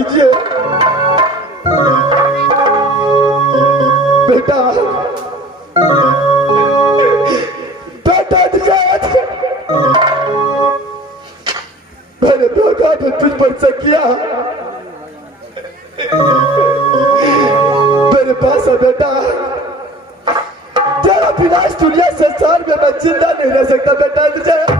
कीजिए। बेटा बेटा निजात, मैंने धोखा तो तुझ पर से किया। मेरे पास है बेटा, तेरा बिना इस दुनिया संसार में मैं जिंदा नहीं रह सकता बेटा निजात।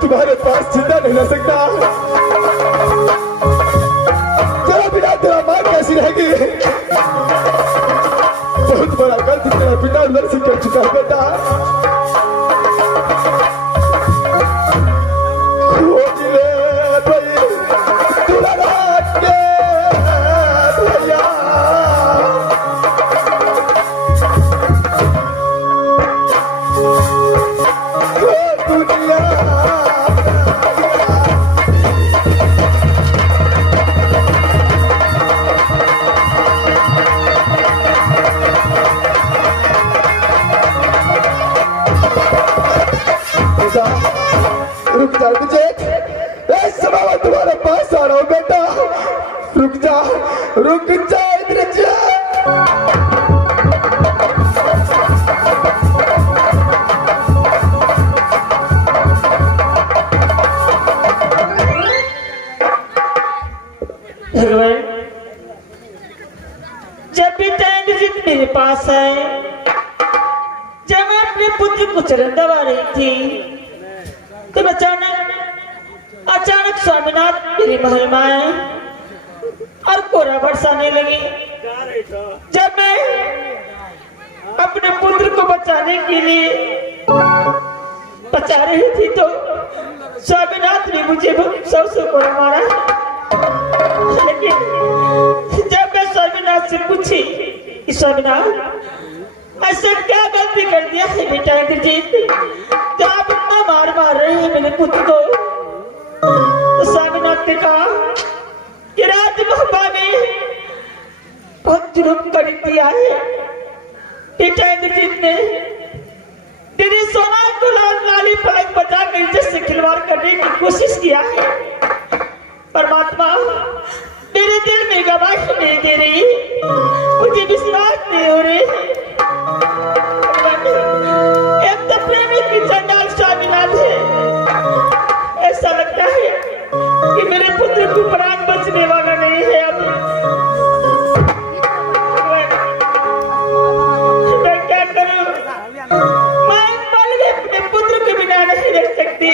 तुम्हारे पास जिंदा नहीं रह सकता। तेरा बिना तेरा मां कैसी रहेगी? बहुत बड़ा गलत तेरा पिता अंदर से कर चुका है बेटा। खोज ले भाई दुलारा के भैया, दुनिया रुक जा विजय, इस समय मैं तुम्हारे पास आ रहा हूँ बेटा। रुक जा इधर जा। भगवान, जब भी टाइम जित मेरे पास है, जब मैं अपने पुत्र को चरण दबा रही थी तो अचानक स्वामीनाथ मेरी महल में आए और कोहरा बरसाने लगे। जब मैं अपने पुत्र को बचाने के लिए बचा रही थी तो स्वामीनाथ ने मुझे सबसे कोहरा मारा। लेकिन जब मैं स्वामीनाथ से पूछी, स्वामीनाथ ऐसा क्या गलती कर दिया है बेटा इंद्रजीत, तो आप इतना मार रहे हैं मेरे पुत्र को? तो स्वामीनाथ ने कहा कि राज महबा में बहुत जुर्म कर दिया है बेटा इंद्रजीत ने। तेरी सोना को लाली पलक बचा कर जैसे खिलवाड़ करने की कोशिश किया है। परमात्मा मेरे दिल में गवाही नहीं दे रही, मुझे विश्वास नहीं हो रही। एक तो प्रेमी की चंडाल स्वामीनाथ है, ऐसा लगता है कि मेरे पुत्र को प्राण बचने वाला नहीं है। अब मैं क्या करूं? मैं पल में अपने पुत्र के बिना नहीं रह सकती।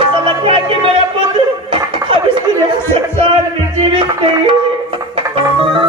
ऐसा लगता है कि मेरा पुत्र अब इस संसार में जीवित नहीं है।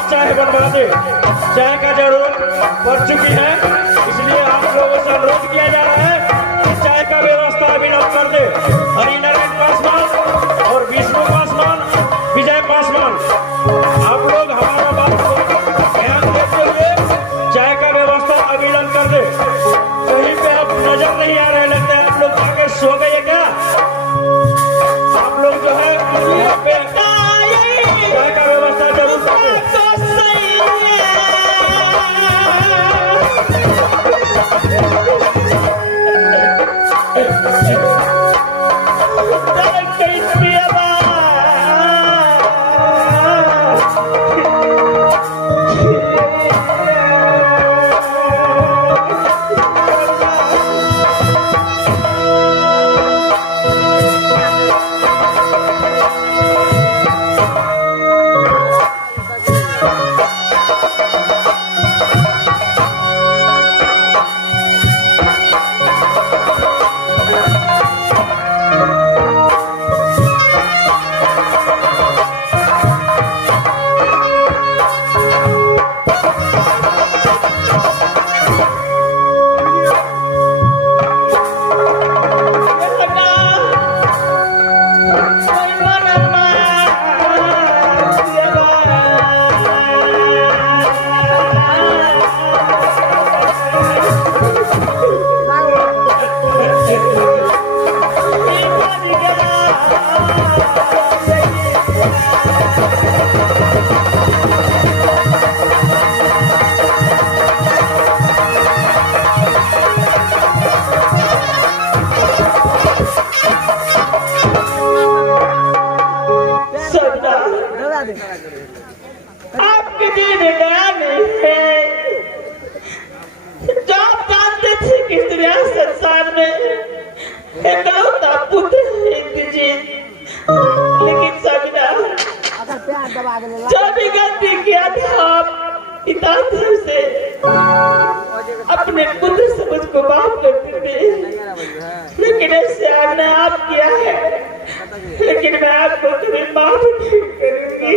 आप चाय बनवा दे। चाय का जरूरत पड़ चुकी है, इसलिए आप लोगों से अनुरोध किया जा रहा है कि चाय का व्यवस्था अविलंब कर दे। हरिनारायण पासवान और विष्णु पासवान, विजय पासवान, आप लोग हमारा बात को ध्यान देते हुए चाय का व्यवस्था अविलंब कर दे। कहीं पे आप नजर नहीं आ रहे, लगता है आप लोग आके सो गए क्या? आप लोग जो है यहाँ पे चाय का व्यवस्था जरूर करें। आपके दिल में दया नहीं है। जो आप जानते थे कि इस दुनिया संसार में इकलौता पुत्र है इंद्रजीत, लेकिन सबिना जो भी गलती किया था आप पिता से अपने पुत्र समझ को माफ करते थे, लेकिन ऐसे आपने आप किया है, लेकिन मैं आपको कभी माफ नहीं करूंगी।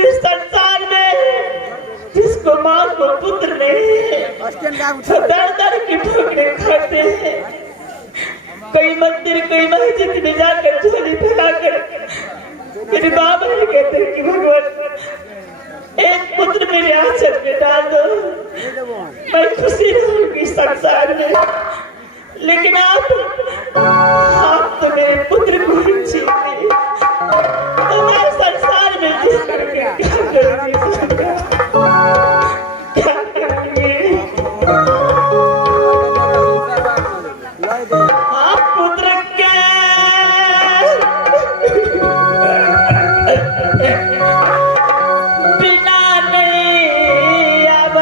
इस संसार में जिसको माँ को पुत्र नहीं है, दर दर की ठोकरें खाते हैं। कई मंदिर कई मस्जिद में जाकर झोली फैलाकर मेरे बाबा ने कहते हैं कि भगवान एक पुत्र मेरे आंचल में डाल दो, मैं खुशी रहूंगी संसार में। लेकिन आप तो मेरे पुत्र को ही छीनते, तो मैं संसार में जिस करके क्या करूंगी? आप पुत्र के बिना नहीं अब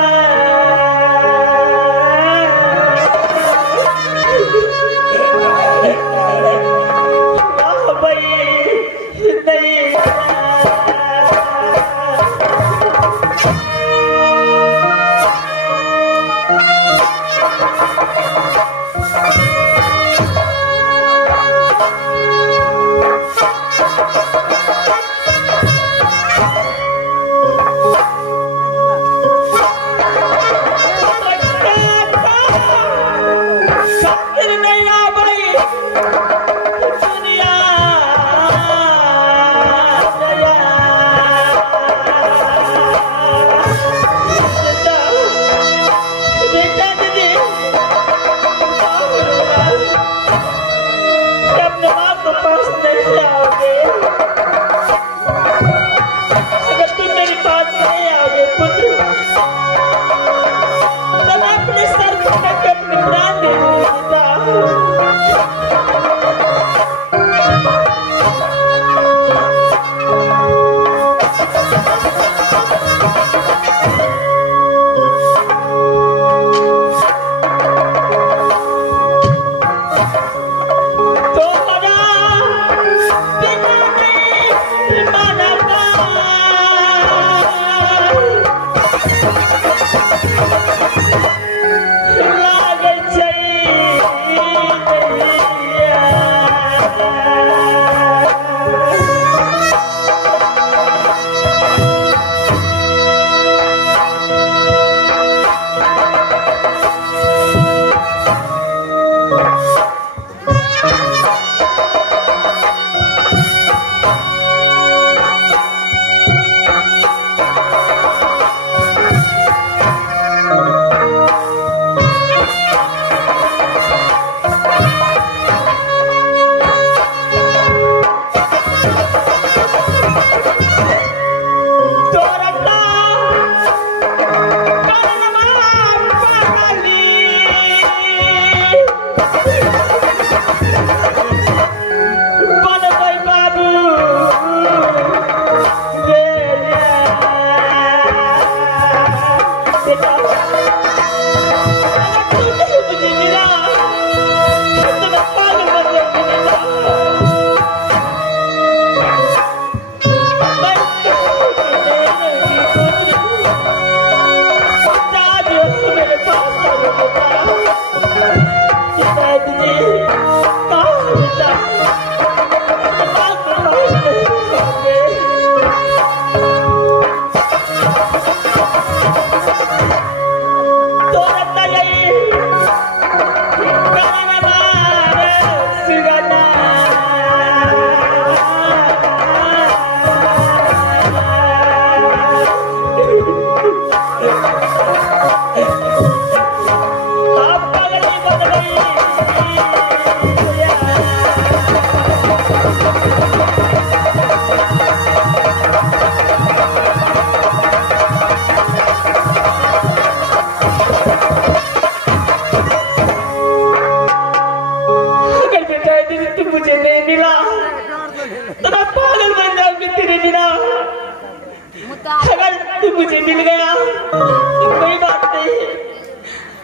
अगर तू मुझे मिल गया तो कोई बात नहीं,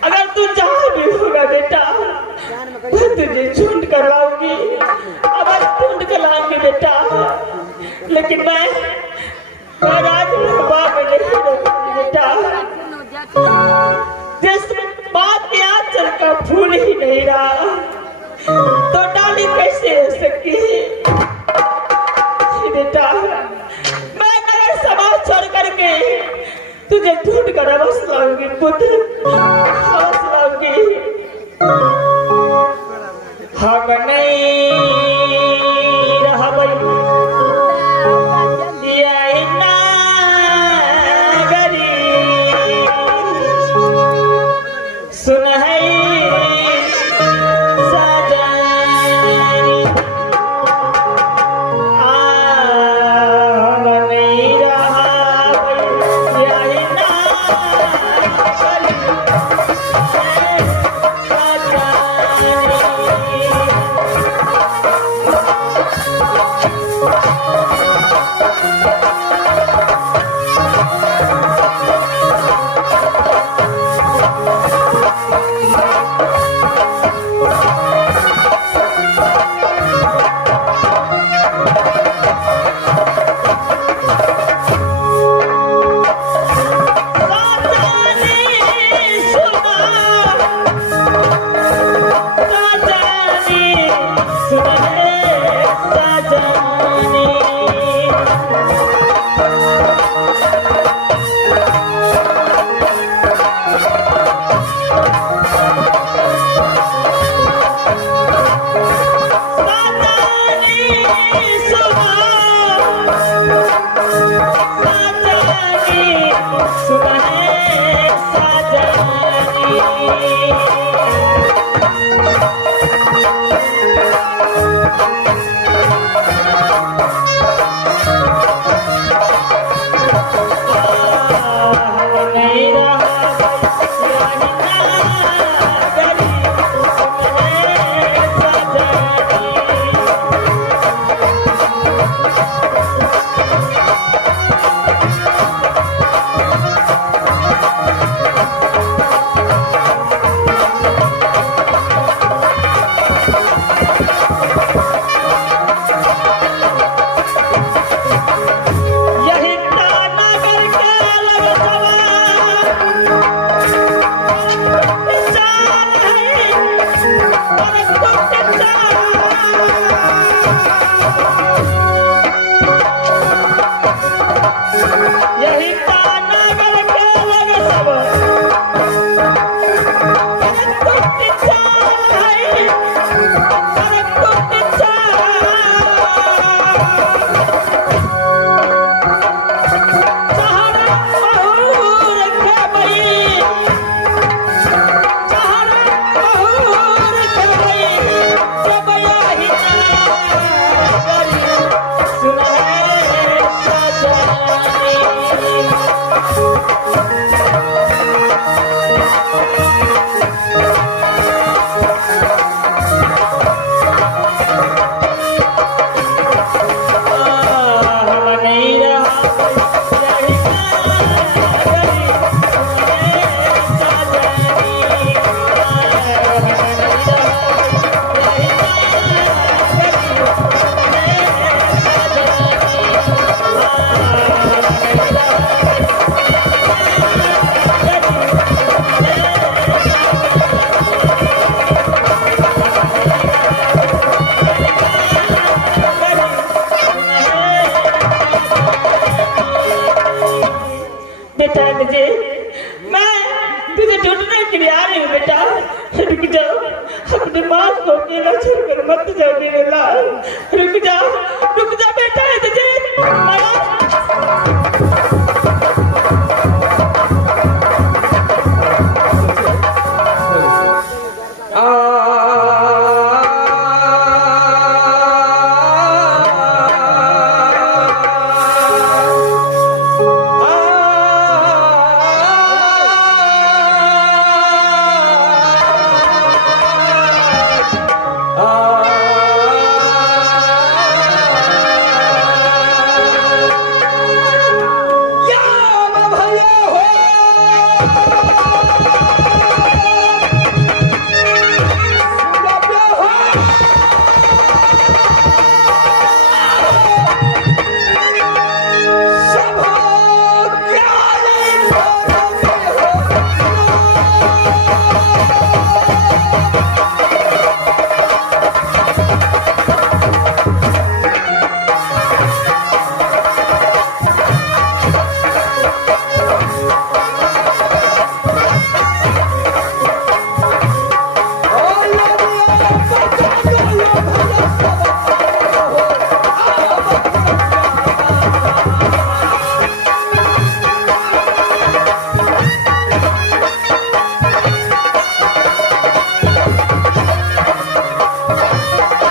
अगर तू जहाँ भी होगा बेटा मैं तुझे ढूंढ कर लाऊंगी, अगर ढूंढ कर लाऊंगी बेटा, लेकिन मैं आज बाप में नहीं रहूंगी बेटा। जिस बात के आज चल का फूल ही नहीं रहा तो डाली कैसे हो सकती है बेटा। मैं नगर समाज छोड़ करके तुझे ढूंढ कर अवश्य लाऊंगी पुत्र, अवश्य लाऊंगी। हम नहीं रहा सुन है रुक जा बेटा, तुझे है